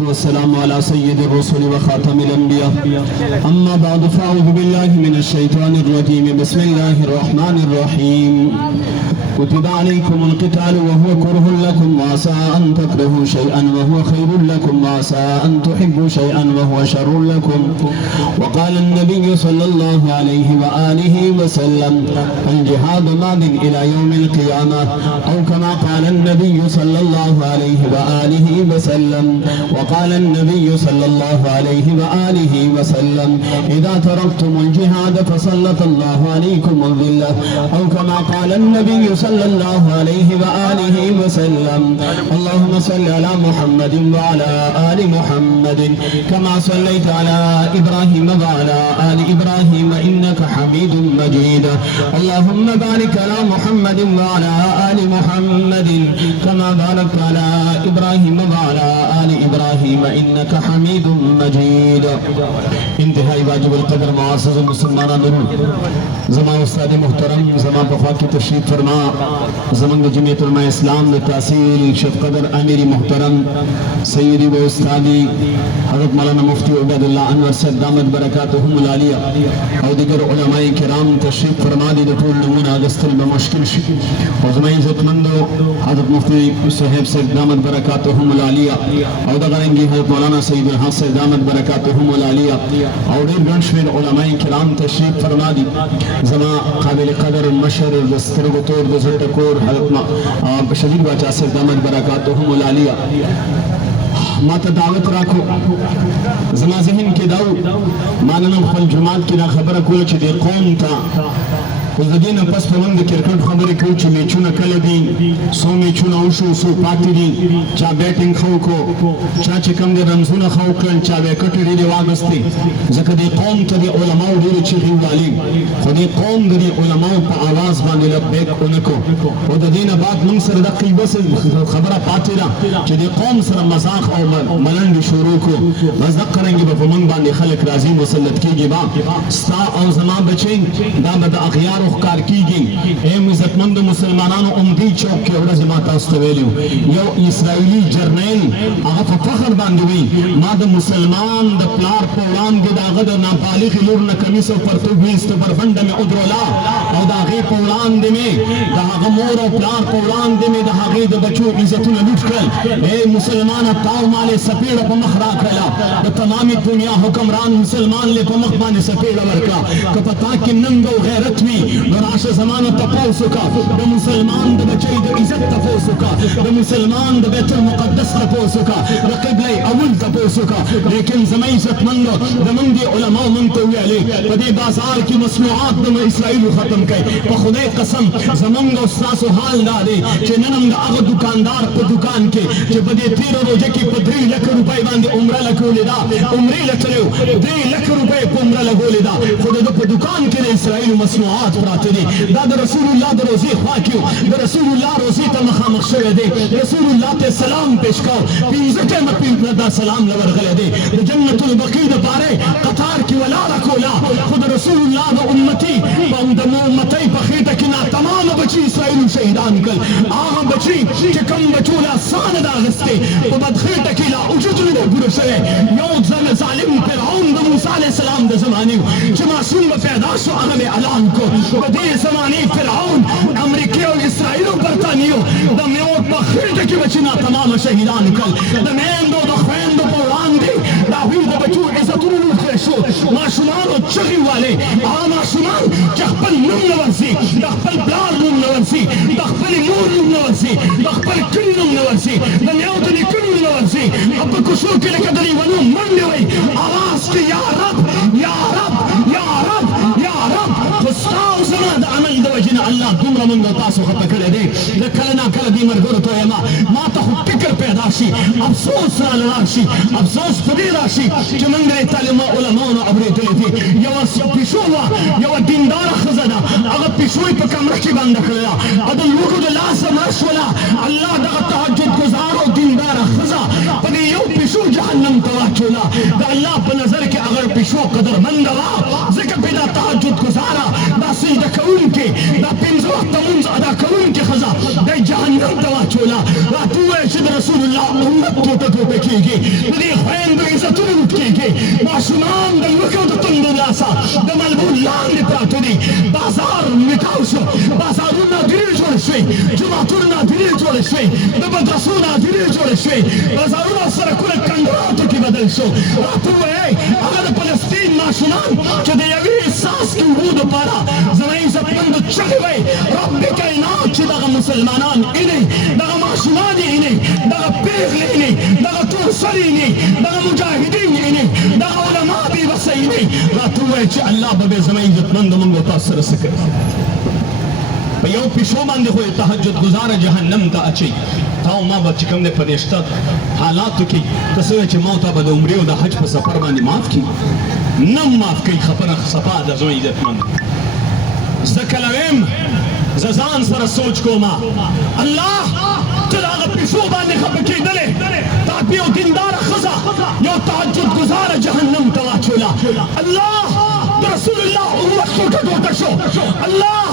वस्सलातु वस्सलामु अला सय्यिदिर रसूल व खातमिल अंबिया अम्मा बाद फ़अऊज़ु बिल्लाहि मिनश शैतानिर रजीम बिस्मिल्लाहिर रहमानिर रहीम कुतिबा अलैकुमुल क़ितालु व हुवा कुरहुल लकुम व असा अन तकरहू शैअन व हुवा खैरुल लकुम व असा अन तुहिब्बू शैअन व हुवा शर्रुल लकुम व क़ाला अन्नबिय्यु सल्लल्लाहु अलैहि व आलिहि व सल्लम अल जिहादु मादिन इला यौमिल क़ियामह औ कमा क़ाला अन्नबिय्यु सल्लल्लाहु अलैहि व आलिहि व सल्लम व क़ाला अन्नबिय्यु सल्लल्लाहु अलैहि व आलिहि व सल्लम इज़ा तरक्तुमुल जिहाद फसल्लतल्लाहु अलैकुमुल ज़िल्ला औ कमा क़ाला अन्नबिय्यु सल्लल्लाहु अलैहि व आलिहि व सल्लम अल्लाहुम्मा सल्लि अला मुहम्मदिन व अला आलि मुहम्मदिन कमा सल्लैता अला इब्राहीम व अला आलि इब्राहीम इन्नका हमीदुम मजीद अल्लाहुम्मा बारिक अला मुहम्मदिन व अला आलि मुहम्मदिन कमा बारकता अला इब्राहीम व अला आलि इब्राहीम इन्नका हमीदुम मजीद। इंतहाई वाजिबुल क़द्र मुअज़्ज़ज़ मुसलमानान ज़मा उस्ताद मुहतरम ज़मा पफ़ा की तशरीफ़ फरमा ज़मंग जमीयत उलमा इस्लाम व तासील शफ़ क़द्र अमीरी मुहतरम सय्यदी व उस्तादी हज़रत मौलाना मुफ्ती उबैदुल्लाह अनवर साहब दामत बरकातुहुमुल आलिया और दीगर उलमाए किराम तशरीफ़ फरमा दी टूल नमूना दस्तल बमुश्किल और ज़मा इज़्ज़तमंदो हज़रत मुफ्ती साहब साहब दामत बरकातुहुमुल आलिया और दगाएंगे हज़रत मौलाना सय्यदुल हक़ साहब दामत बरकातुहुमुल आलिया और गणशमेर उलमाए किराम तशरीफ़ फरमा दी ज़मा काबिल क़दर मशर दस्तरगतोर दज़टकोर हज़रत शजीर बाचा साहब दामत बरकातुहुमुल आलिया माता दावत राखो ज़मा ज़हन के दाऊ मानना खल जुमात की ना खबर को दे कौम था उस पस पवन क्रिकेट खबर क्यों मैचुना कल दी सो मैचुना उशु सो पाती दी चा बैटिंग खो को चा चिकम दे रमजुना खो कल चा विकेट रे वागस्ते जकदे कौम तदे उलमाओ रे चिखी वाली खुदे कौम दे उलमाओ पर आवाज बांधे लबैक उनको और दीन बात मन सर दकी बस खबर पाती रा जे कौम सर मजाक और मलंड शुरू को मजाक करेंगे बमन बांधे खलक राजी मुसल्लत कीजिए बा स्ता और जमा बचे दा बद अखियार कार कीगी इज्जतमंद मुसलमानों उमदी चौक के वजह माता उस्तवेलियो यो इस्राएली जर्नल आगा फखर बांधवी माद मुसलमान द प्लार पौरान दे दागद ना बालिग लूर न कमीसो पर तो बीस तो बरबंड में उद्रोला और दागे पौरान दे में दाग मोर और प्लार पौरान दे में दागे द बच्चों इज्जत न लुटकल ए मुसलमान ताव माले सपेड़ पर मखरा खला द तमामी दुनिया हुक्मरान मुसलमान ले पर मखबाने सपेड़ वरका क पता कि नंगो गैरत में राश ज़माना तपोसुका द मुसलमान द बच्चे द इज्जत तपोसुका द मुसलमान द बैतुल मुक़द्दस तपोसुका द क़िबला अव्वल तपोसुका लेकिन ज़मा इज्जतमंद द मंदी उलमा मनते हुए ले पदे बाजार की मसनूआत द इस्राइल खत्म कई प खुदा कसम ज़मंग उस्ताद हाल दादे जे ननम द अग दुकानदार को दुकान के जे बदे 13 रोजे की 3 लाख रुपए बांधे उम्रा लकोलेदा उम्रे लचलो 3 लाख रुपए उम्रा लगोलेदा खुदा द दुकान के इस्राइल मसनूआत प्राते दे दा रसूलुल्लाह द रोज़े ख्वाकियो द रसूलुल्लाह रोज़े त मखामख शवे दे रसूलुल्लाह ते सलाम पेश को पिंजते म पिंजदा सलाम लवर गले दे जन्नतुल बकी द बारे कतार की वला रखोला खुद रसूलुल्लाह द उम्मती बंद उम्मती बखीत कि ना तमाम बची इस्राइल शहीदान कल आहा बची कि कम बचूला सान दा गस्ते तो बदखीत कि ला उजुद द पुरसे यो जम जालिम फिरौन द मूसा अलैहि सलाम द जमाने कि मासूम पैदा शो अहले अलान को बदे ज़माने फिरौन अमेरिका और इस्राइल और बरतानियो द मेओट बखीत कि बचना तमाम शहीदान कल द मैन दो द खैन दो पौरान दे दावीद द बचू इज्जत नु खशो माशुमान और चगी वाले आ माशुमान जखपल नुम नवसी दखपल ब्लार नुम नवसी दखपल मूर नुम नवसी दखपल कली नुम नवसी द मेओट नि कली नवसी अब कुशो के कदरी वनु मन वई आवाज के या रब या रब या रब या रब फस्ताओ ज़मा द अमल द वजना अल्लाह तुमरा मन तासो खत करे दे लकलना कल दी मरगुर तो यमा मा तो फिक्र पैदा शी अफसोस राशी अफसोस फदी राशी कि मंगरे तालिमा उलमा न अबरे दिले थी यवस पिशुवा यव दीनदार खजाना अगर पिशुई पे कमर की बंद खला अद लोगो द लास मशवला अल्लाह द तहज्जुद गुजारो दीनदार खजा पने यो पिशु जहन्नम तवाचुला द अल्लाह पे नजर के अगर पिशु कदर मंदवा जिक्र बिदा तहज्जुद गुजारा दा सजदा कउन के दा पिंजो तमुंज अदा कउन के खजा द जहन्नम तवाचुला वा तू وای چې د رسول الله امت ټوټه ټوټه کېږي، د دې خویندو عزتونه لوټ کېږي، ماشومان د لوږې او د تندو لاسه د ملبون لاندې پراته دي، بازار میتاو شو، بازارونه نادرې جوړې شوې، جوماتونه نادرې جوړې شوې، د مدرسو نادرې جوړې شوې، بازارونه او سړکونه کنډراتو کې بدل شو. راته ووایئ هغه د فلسطین ماشومان چې د یوې څاڅکي اوبو دپاره زما عزتمندو چغې وایي رب کائنات چې دغه مسلمانان اینې، دغه ماشومان یې اینې، دغه پیغلې اینې، دغه تور سرې اینې، دغه مجاهدین اینې، دغه علما بې وسه اینې، راته ووایئ چې الله به بیا زما عزتمندو موږ او تاسو سره څه کوي. په یو پیشو باندې خو یې تهجد ګزاره جهنم ته اچوي. تا او ما به چې کوم دی په دې شته حالاتو کې ته څه وایې چې ما ته به د عمرې او د حج په سفر باندې معاف کړي؟ نه معاف کوي. خبره صفا ده زما عزتمند. زه کله ویم زه ځان سره سوچ کومه الله ته د هغه پیشو باندې خفه کېدلې، تا په یو دینداره ښځه یو تهجد ګزاره جهنم ته واچوله. الله د رسول الله امت ټوټه ټوټه شو. الله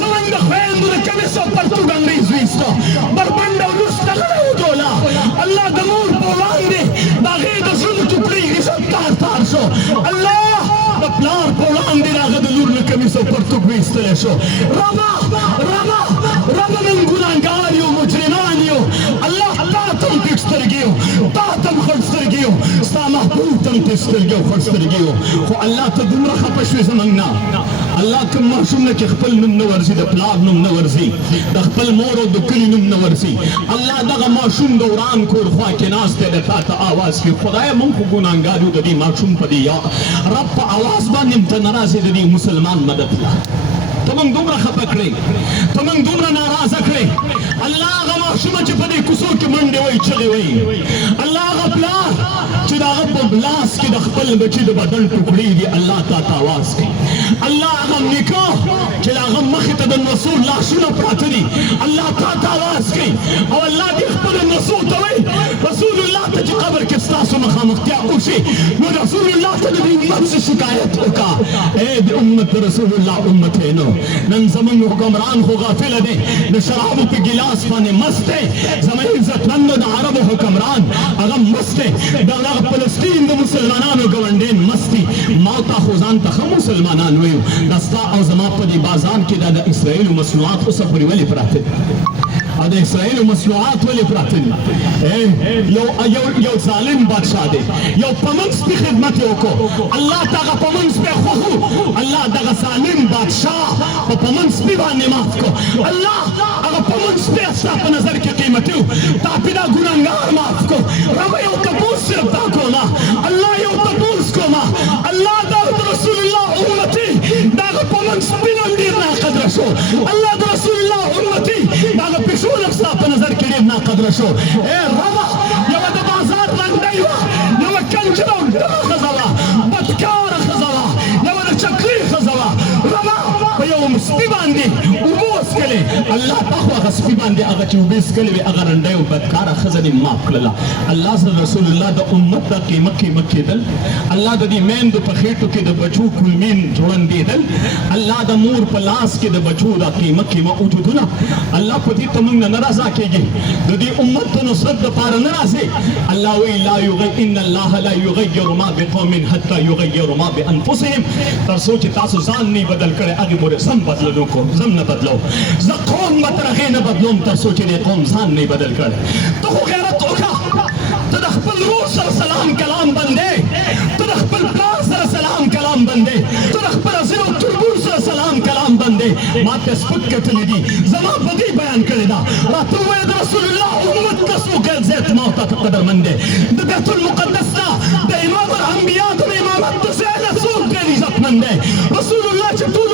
زموږ د خویندو د کمیس او پرتوګ انګریز ویسته، بربنډ او لوس ټغره وډوله. الله د مور په وړاندې د هغې د زړونو ټوکړې عزت تار تار شو. الله د پلار په وړاندې د هغه د لور له کمیس او پرتوګ ویستلی شو. ربه ربه ربه من ګناهګار یو، مجرمان یو. الله تا ته هم پټ سترګې یو، تا ته هم خړ سترګې یو، ستا محبوب ته هم پټ سترګې او خړ سترګې یو. خو الله ته دومره خفه شوې زموږ نه. الله کوم ماشوم نه چې خپل نوم نه ورځي، د پلار نوم نه ورځي، د خپل مور او د کلي نوم نه ورځي، الله دغه ماشوم د وران کور خوا کې ناست دی، د تا ته آواز کوي خدایه موږ خو ګناهګار یو، د دې ماشوم په دې یا رب په آواز باندې هم ته نه راځې د دې مسلمان مدد له. ته موږ دومره خفه کړې، ته موږ دومره ناراضه کړې. الله هغه ماشومه چې په دې کوڅو کې منډې وایي چغې وایي، الله هغه پلار چې د هغه په لاس کې د خپل بچي د بدن ټوکړې دي، الله تا ته آواز کوي. الله هغه نیکه چې د هغه مخې ته د نسو لاشونه پراته دي، الله تا ته آواز کوي. او الله دې خپلو نسو ته وایي رسول الله ته چې قبر کې ستاسو مخامختیا وشي نو رسول الله ته د دې امت څه شکایت وکړه. ای د امت رسول الله امت یې نو نن زموږ حکمران خو غافله دی، د شرابو په ګیلاس باندې مست دی. زموږ عزتمندو د عربو حکمران هغه مست دی، دغه فلسطین د مسلمانانو ګاونډیان مست دي. ما ته خو ځان ته ښه مسلمانان ویو، دا ستا او زما په دې بازار کې دا د اسرائیلو مصنوعات اوسه پورې ولې پراته دي؟ او د اسرائیلو مصنوعات ولې پراته دي؟ یو ظالم بادشاه دی، یو په موږ سپي خدمت یې وکړو، الله ته هغه په موږ سپی خوښ و، الله دغه ظالم بادشاه په موږ سپي باندې معاف کړو. الله هغه په موږ سپی ستا په نظر کې قیمتي و، تا پې دا ګناهګار معاف کړو. ربه یو تپوس صرف دا کومه، الله یو تپوس کومه، الله دا د رسول الله امتي دا هغه په موږ سپي نه ډېر ناقدره شو. الله د رسول الله امتي دا هغه پیشو نفس ستا په نظر کې ډېر ناقدره شو. ای ربه یوه د بازار لنډۍ وه، یوه کنجره او ډمه ښځه وه، بدکاره ښځه وه، یوه د چکلي ښځه وه. ربه په یو سپي باندې اوبه وڅښلې، الله تا خو هغه سپي باندې هغه چې اوبه څښلې وې هغه رنډۍ او بدکاره ښځه دې معاف کړله. الله سره رسول الله د امت دا قیمت کېدل، الله د دې میندو په خېټو کې د بچو کلمین ژوندېدل، الله د مور په لاس کې د بچو دا قیمه وجودونه، الله په دې ته موږ نه رضا کېږي، د دې امت د نصرت دپاره نه راځي. الله وایي ان الله لا یغیر ما بقوم حتی یغیروا ما بانفسهم، تر څو چې تاسو ځان نه بدل کړئ هغې پورې زم بدلو کوم، زم نه بدلو، زه قوم به تر هغې نه بدلوم تر څو چې دې قوم ځان نه بدل کړی. ته خو غیرت وکړه، ته د خپل ورور سره سلام کلام بندې، ته د خپل پلار سره سلام کلام بندې، ته د خپل زوی او تربور سره سلام کلام بندې. ما ته سپک کتلي دي، زما په دې بیان کړې ده. راته ووایه د رسول الله امت ته څوک زیات ما ته قدرمند دی؟ د بیت المقدس نه د امام الانبیا د امامت د ځای نه څوک ډېر عزتمند دی؟ رسول الله چې ټولو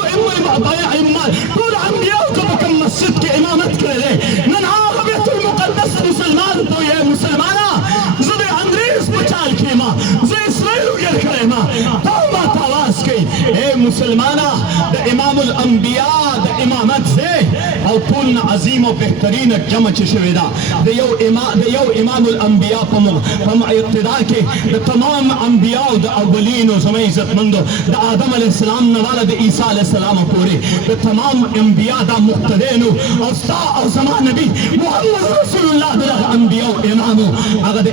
ټولو انبیاو ته په کوم مسجد کې امامت کړی دی، نن هغه بیت المقدس مسلمان ته وایي مسلمانه زه د انګریز په چال کې یم، زه اسرائیلو ګیر کړی یم، تا ما ته آواز کوي ای مسلمانه د امام الانبیا د امامت ځای او ټول عظیم او بهترین جمع چې شوې ده د یو امام الانبیا په اقتدا کې د تمام انبیا او د اولینو زموږ عزتمندو د آدم علیه السلام نه والا د عیسی علیه السلام پورې د تمام انبیا دا مقتدینو او ستا او زما نبی محمد رسول الله دغه انبیا امامو هغه د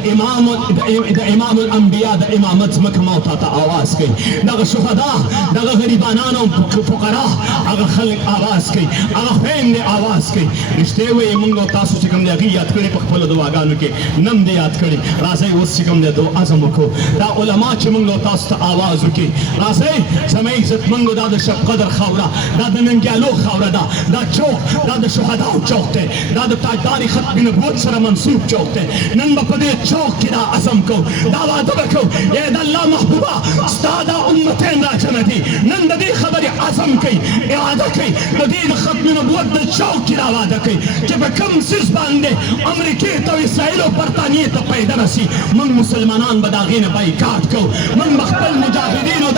امام الانبیا د امامت ځمکه ما ته آواز کوي دغه شهدا دغه غریبانانو فقرا هغه خلک آواز کوي هغه خویندې آواز کوي رښتیا وایي موږ تاسو چې کوم دی هغې یاد کړي په خپلو دعاګانو کې نم دې یاد کړي راځئ اوس چې کوم دی عزم وکړو دا علما چې موږ تاسو ته آواز وکړي راځئ زما عزتمندو دا د شب قدر خاوره دا د ننګیالو خاوره ده دا چوک دا د شهداو چوک دی دا د تاجدار ختم نبوت سره منسوب چوک دی نن به په دې چوک کې دا عزم کوو دا واده به کوو ای د الله محبوبه ستا دا امتین را جمع دي نن د دې خبرې عزم کوي اراده کوي د دې د ختم نبوت د چوک کې دا واده کوي چې په کوم څیز باندې امریکې ته او اسرائیل او برطانیې ته پیدا رسي موږ مسلمانان به د هغې نه بایکاټ کوو موږ به خپل مجاهدین او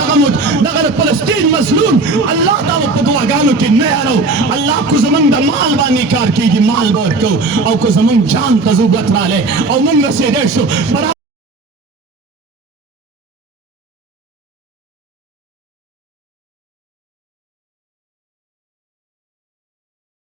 دغه د فلسطین مظلوم الله ته په دعاګانو کې نه یارو الله کو زمونږ د مال باندې کار کېږي مال به ورکوو او که زمونږ جان ته ضرورت رالی او موږ رسېدی شو